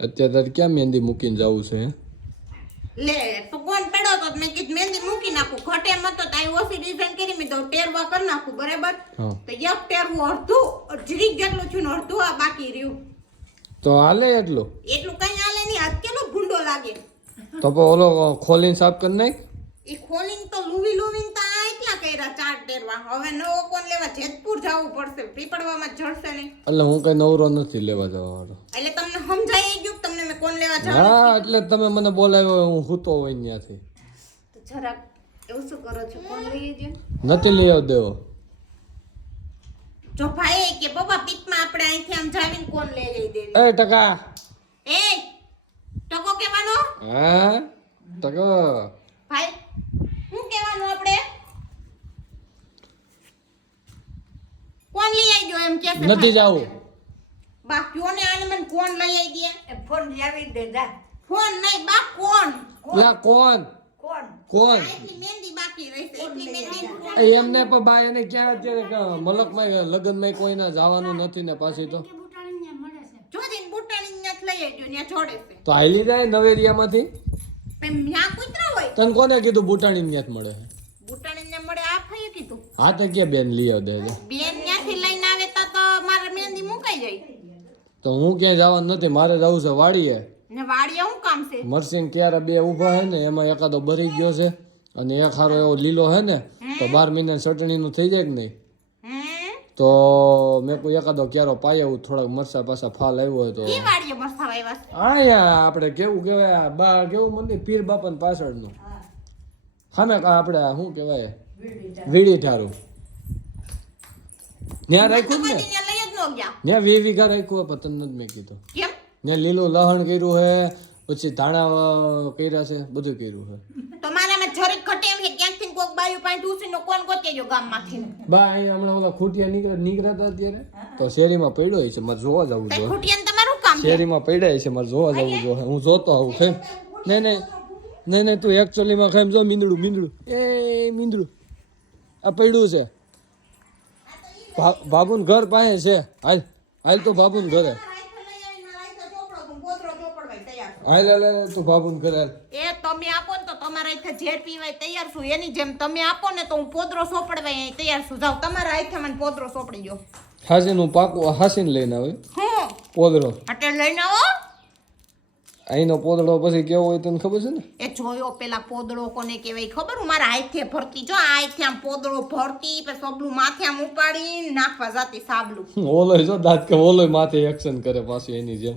અત્યારે તારે ક્યાં મહેંદી મૂકીને જવું છે હે? લે તો કોણ પડ્યો તો મેં કીધું મહેંદી મૂકી નાખું ઘટે મત તો તાઈ ઓછી ડિઝાઇન કરી મેં તો ટેરવા કરી નાખું બરાબર હા તો એક ટેરવું અડધું જીરીક જેટલું છું ને અડધું આ બાકી રહ્યું તો હાલે એટલું એટલું કઈ હાલે નહીં હાથ કેટલો ભૂંડો લાગે તો પછી ઓલો ખોલીને સાફ કરી નાખ. ઈ ખોલીને તો લુવી તો આ એટલા કર્યા 4 ટેરવા હવે નવો કોણ લેવા જેતપુર જવું પડશે પીપળવામાં જડશે નહીં એટલે હું કઈ નવરો નથી લેવા જવાનો. એટલે તમને સમજાઈ ગયું તમને મેં કોણ લેવા જાવ હા એટલે તમે મને બોલાવ્યો હું સૂતો હોય ત્યાંથી તો જરાક એવું શું કરો છો કોણ લઈ જજો નથી લઈ દેવો. જો ભાઈ કે બાબા પીપમાં આપણે અહીંથી આમ જાવીને કોણ લઈ જઈ દેવી એ ટકા એ ટકો કહેવાનો હા ટકા ભાઈ શું કહેવાનું આપણે કોણ લઈ આવી ગયો એમ કે નથી જાવું. બા કયો ને આને મને કોણ લઈ આવી દે ફોન લાવી દે જા ફોન નહીં બા કોણ યા કોણ કોણ કોણ એટલી મહેંદી બાકી રહી છે એટલી મહેંદી એ એમને પણ બા એને ક્યાં અત્યારે મલકમાં લગ્નમાં કોઈના જવાનું નથી ને પાછી તો જોદીન બુટાણી ન્યાથ લઈ આવજો ન્યા જોડે છે તો હાલી જાય નવેરિયામાંથી. એમ ન્યા કૂતરા હોય તને કોને કીધું બુટાણી ન્યાત મળે? બુટાણી ને મળે આ ફાઈ કીધું હા તો કે બેન લઈ આવ દે બેન ન્યાથી લઈને આવે તો મારે મહેંદી મુકાઈ જાય તો હું ક્યાંય જવાનું નથી મારે જવું છે વાડીએ. ને વાડીએ શું કામ છે મરસિંગ ક્યારે બે ઊભા હે ને એમાં એકાદો ભરી ગયો છે અને એક હારો એવો લીલો હે ને તો 12 મહિના ચટણીનું થઈ જાય કે નહીં તો મેં કોઈ એકાદો ક્યારો પાયો થોડાક મરસા પાછા ફાલ આવ્યો હોય તો ઈ વાડીએ મરસા વાવ્યા છે અહીંયા આપણે કેવું કહેવાય બા કેવું મંદિર પીર બાપાની પાછળનું ખામે આપણે શું કહેવાય વીડી ઠારું ત્યાં રાખ્યું ને બધી ન્યા લઈ જ ન ગયા ત્યાં 20 વીઘા રાખ્યું હોય પણ તને નથી મેં કીધું. કેમ ત્યાં લીલું લહણ કર્યું હે પછી ધાણા કર્યા છે બધું કર્યું હે. તો મારામાં જરીક ઘટે એમ કે ક્યાંકથી કોક બાયું પાંચ ઉસીનો કોણ ગોતે ગયો ગામમાંથી ને બા અહીંયા હમણાં ઓલા ખૂટિયા નીકળ્યા અત્યારે તો શેરીમાં પડ્યો છે મારે જોવા જવું કઈ જોઈએ. ખૂટિયાને તમારું કામ છે શેરીમાં પડ્યા છે મારે જોવા જવું જોઈએ. હું જોતો આવું ખેમ નહીં તું એકચ્યુઅલીમાં ખેમ જો મીંદડું આ પડ્યું છે બાબુન ઘર પાસે છે હાલ તો બાબુન ઘરે હાલ તું બાબુન ઘરે હાલ. એ તમે આપો ને તો તમારા હાથે ઝેર પીવાય તૈયાર છું એની જેમ તમે આપો ને તો હું પોદરો સોપડવાય અહીં તૈયાર છું જાવ તમારા હાથે મને પોદરો સોપડી ગયો હાસીનું પાકું હાસીને લઈને આવે હું પોદરો એટલે લઈને આવો અહીંનો પોદળો પછી કેવો હોય તને ખબર છે ને? એ જોયો પેલા પોદળો કોને કહેવાય ખબર હું મારા હાથે ભરતી જો આ હાથે આમ પોદળો ભરતી પછી સબલું માથે આમ ઉપાડી નાખવા જાતી સાબલું ઓલો જો દાંત કે ઓલો માથે એક્શન કરે પાછી એની જેમ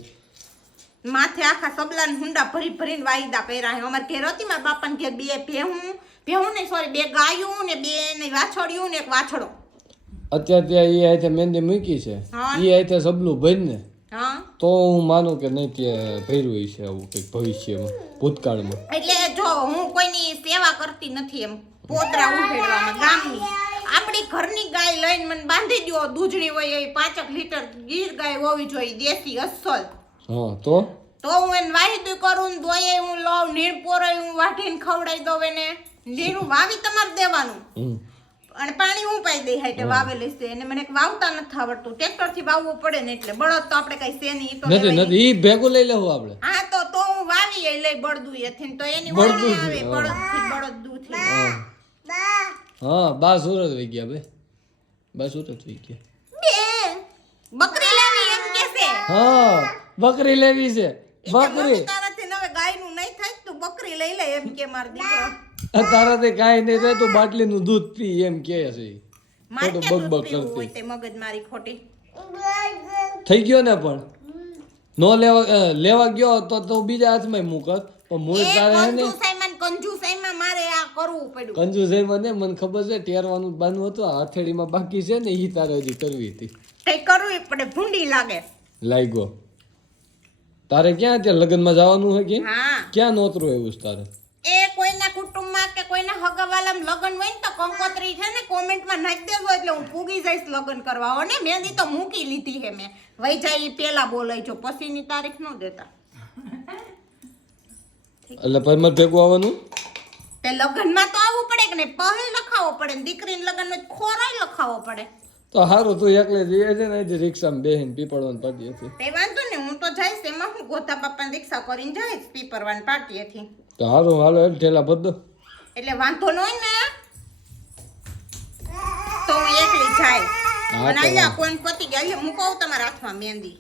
માથે આખા સબલાને હુંડા ભરીને વાયદા કર્યા છે અમારે ઘેર હતી મારા બાપાને ઘેર બે ભેહું નહીં સોરી બે ગાયું ને બે ને વાછડિયું ને એક વાછડો અત્યારે ત્યાં એ હાથે મહેંદી મૂકી છે હા. એ હાથે સબલું ભરીને હા તો હું માનું કે નહીં ત્યાં ભર્યું છે આવું કંઈક ભવિષ્યમાં ભૂતકાળમાં. એટલે જો હું કોઈની સેવા કરતી નથી એમ પોદરા ઉભેડવામાં ગામની આપણી ઘરની ગાય લઈને મને બાંધી દો દૂધણી હોય એ 5 લીટર ગીર ગાય હોવી જોઈએ દેશી અસલ હા તો હું એને વાહિદું કરું ને દોયે હું લઉં નીર પોરે હું વાઢીને ખવડાવી દઉં એને નીરું વાવી તમારે દેવાનું હમ. અને પાણી હું પાઈ દઈ હાટે વાવેલી છે અને મને વાવતા નથી આવડતું ટ્રેક્ટર થી વાવવું પડે ને એટલે બળદ તો આપણે કઈ છે નહીં ઈ તો લેવાય નહીં. નથી ઈ ભેગું લઈ લેવું આપણે. હા તો હું વાવી લઈ બળદું એથી તો એની બળદું વાળી આવે થી, બળદું થી હા બા સુરત વહી ગયા બે બા સુરત વહી ગયા. બે બકરી લેવી એમ કે છે હા બકરી લેવી છે બકરી. તારાથી હવે ગાયનું નહીં થાય તું બકરી લઈ લે એમ કે માર દીકરો તારાથી કાંઈ નહીં થાય તું બાટલીનું દૂધ પી એમ કે છે ઈ. મારે ખોટું ક્યાં બક દૂધ બક પીવું કરતી. હોય તે મગજ મારી ખોટી થઈ ગયો ને પણ નો લેવા ગયો તો બીજા હાથમાં મૂકત પણ મૂળ તારે હે ને કંજુસાઈમાં મારે આ કરવું પડ્યું કંજુસાઈમાં ને મને ખબર છે ટેરવાનું બાનું હતું આ હથેળીમાં બાકી છે ને ઈ તારે હજી કરવી હતી. કઈ કરવું પડે ભૂંડી લાગે લાગ્યો તારે ક્યાં ત્યાં લગ્નમાં જવાનું હોય કે હા ક્યાં નોતરું એવું છે તારે? એ કોઈના કુટુંબમાં કે કોઈના હગાવાલામાં લગ્ન હોય ને તો કંકોત્રી છે ને કોમેન્ટમાં નાખી દેજો એટલે હું પૂગી જઈશ લગ્ન કરવા હો ને મહેંદી તો મૂકી લીધી હે મેં વઈ જાય ઈ પેલા બોલાય છો પછીની તારીખ ન દેતા એટલે પરમત ભેગું આવવાનું તે લગ્નમાં તો આવવું પડે કે નહીં પહેલ લખાવો પડે ને દીકરીને લગ્નનો ખોરાય લખાવો પડે તો સારું તું એકલે જઈએ છે ને અહીંથી રિક્ષામાં બેહીને પીપળવાનું પાડી હતી. તે વાંધો ને હું હું તો જઈશ એમાં હું ગોતા બાપાને રિક્ષા કરીને જઈશ પીપરવાન પાર્ટીએથી. તો હારું હાલો એક ઠેલા બધો. એટલે વાંધો ન હોય ને તો હું એકલી જાય. હા, અને તો અહીંયા કોઈ પતિ ગયા મૂકો તમારા હાથમાં મહેંદી.